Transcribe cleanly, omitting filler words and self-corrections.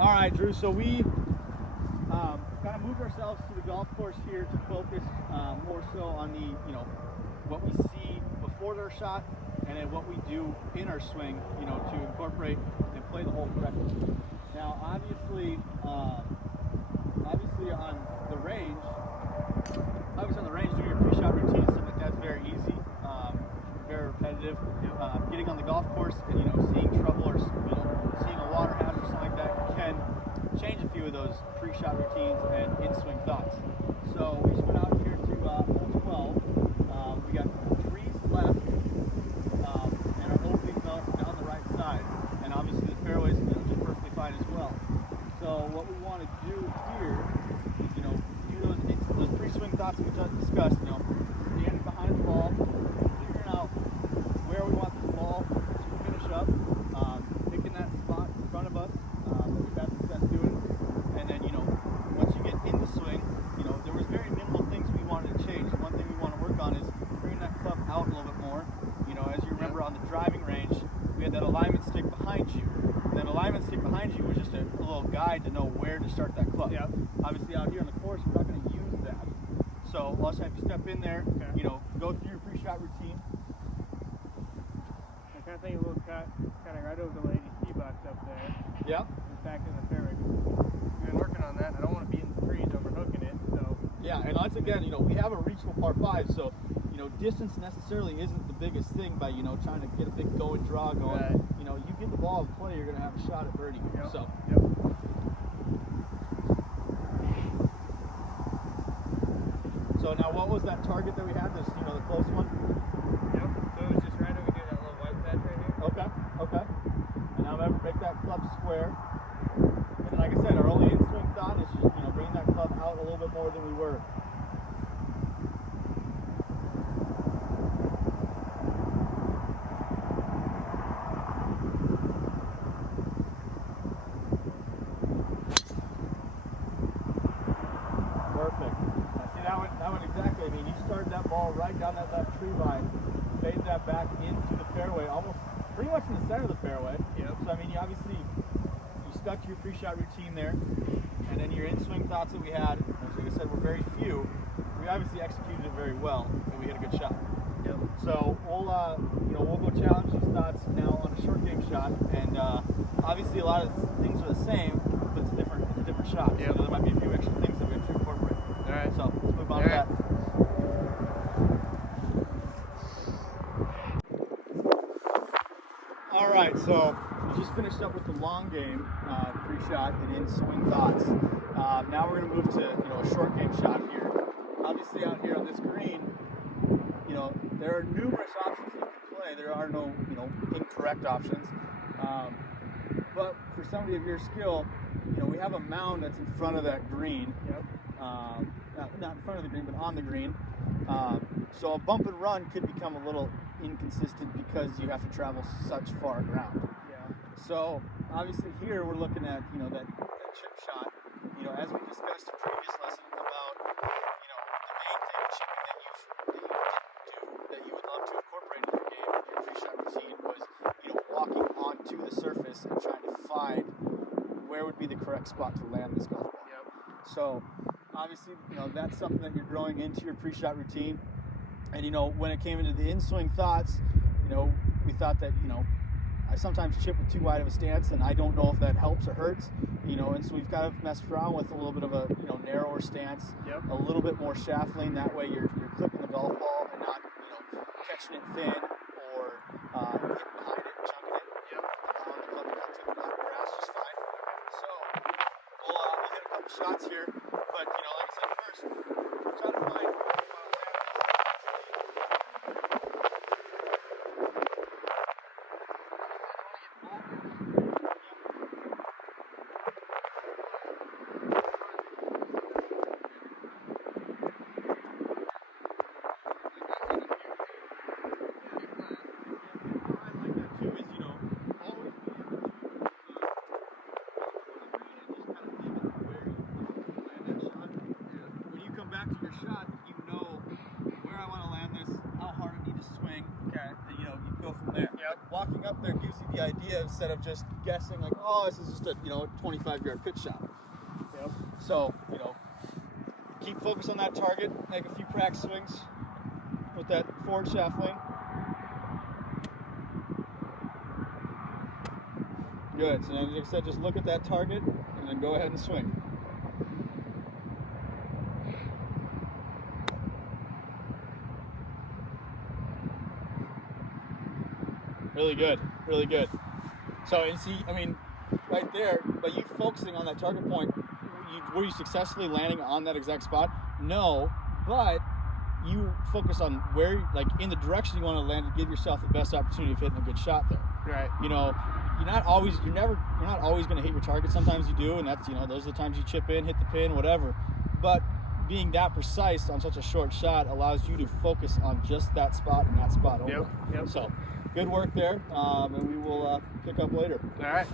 All right, Drew. So we kind of moved ourselves to the golf course here to focus more so on the, what we see before our shot, and then what we do in our swing, to incorporate and play the hole correctly. Now, obviously on the range, doing your pre-shot routine and stuff like that's very easy, very repetitive. Getting on the golf course and seeing trouble or seeing a water hazard or something like that can change a few of those pre-shot routines and in-swing thoughts. So we just went out here to hole 12. We got trees left and our openings down the right side, and obviously the fairways just perfectly fine as well. So what we want to do here is do those pre-swing thoughts we discussed. Standing behind the ball, figuring out where we want the ball to finish up, picking that spot in front of us that we've had success doing, and then once you get in the swing, there was very minimal things we wanted to change. One thing we want to work on is bringing that club out a little bit more. As you remember on the driving range, we had that alignment stick behind you. That alignment stick behind you was just a little guide to know where to start that club. Yep. Obviously out here on the course, we're not going to use that. So we'll also have you step in there, go through your pre-shot routine. I kind of think a little cut kind of right over the lady's tee box up there. Yep. And back in the fairway. We've been working on that. I don't want to be in the trees overhooking it, so. Yeah, and once again, we have a reachable par 5, so distance necessarily isn't the biggest thing by trying to get a big go and draw going. Right. You get the ball in play, you're going to have a shot at birdie. Yep. So. Yep. So now, what was that target that we had? This, the close one. Yep. So it was just right over here, that little white patch right here. Okay. And now remember, make that club square. And then, like I said, our only in-swing thought is just bringing that club out a little bit more than we were. Perfect. Now see, that one exactly. I mean, you started that ball right down that left tree line, faded that back into the fairway, almost pretty much in the center of the fairway. Yep. So I mean, you stuck to your pre-shot routine there, and then your in-swing thoughts that we had, like I said, were very few. We obviously executed it very well, and we hit a good shot. Yep. So we'll go challenge these thoughts now on a short game shot, and obviously a lot of things are the same, but it's a different shot. Yep. So there might be a few extra things that we have to incorporate. All right. So let's move on to that. All right, so we just finished up with the long game pre-shot and in-swing thoughts. Now we're going to move to a short game shot here. Obviously out here on this green, there are numerous options you can play. There are no incorrect options. But for somebody of your skill, we have a mound that's in front of that green. Yep. Not in front of the green, but on the green. So a bump and run could become a little inconsistent because you have to travel such far ground. Yeah. So obviously here we're looking at that chip shot. As we discussed in previous lesson about the main thing of chipping that you didn't do that you would love to incorporate in your game, your pre-shot routine, was walking onto the surface and trying to find where would be the correct spot to land this golf ball. Yep. So obviously that's something that you're growing into your pre-shot routine. And when it came into the in-swing thoughts, we thought that I sometimes chip with too wide of a stance, and I don't know if that helps or hurts. And so we've kind of messed around with a little bit of a narrower stance, Yep. a little bit more shaft lean. That way you're clipping the golf ball and not catching it thin or hitting behind it and chunking it. Yep. Allowing the club to cut to the grass just fine. So we'll hit a couple shots here, but like I said first, try to find. Walking up there gives you the idea instead of just guessing like, oh, this is just a 25-yard pitch shot. Yep. So keep focused on that target. Make a few practice swings with that forward shaft fling. Good. So then, like I said, just look at that target and then go ahead and swing. Really good, really good. So, and see, I mean, right there, by you focusing on that target point, were you successfully landing on that exact spot? No, but you focus on where, like, in the direction you want to land to give yourself the best opportunity of hitting a good shot there. Right. You're not always going to hit your target. Sometimes you do, and that's, those are the times you chip in, hit the pin, whatever. But being that precise on such a short shot allows you to focus on just that spot and that spot only. Yep. So, good work there, and we will pick up later. All right.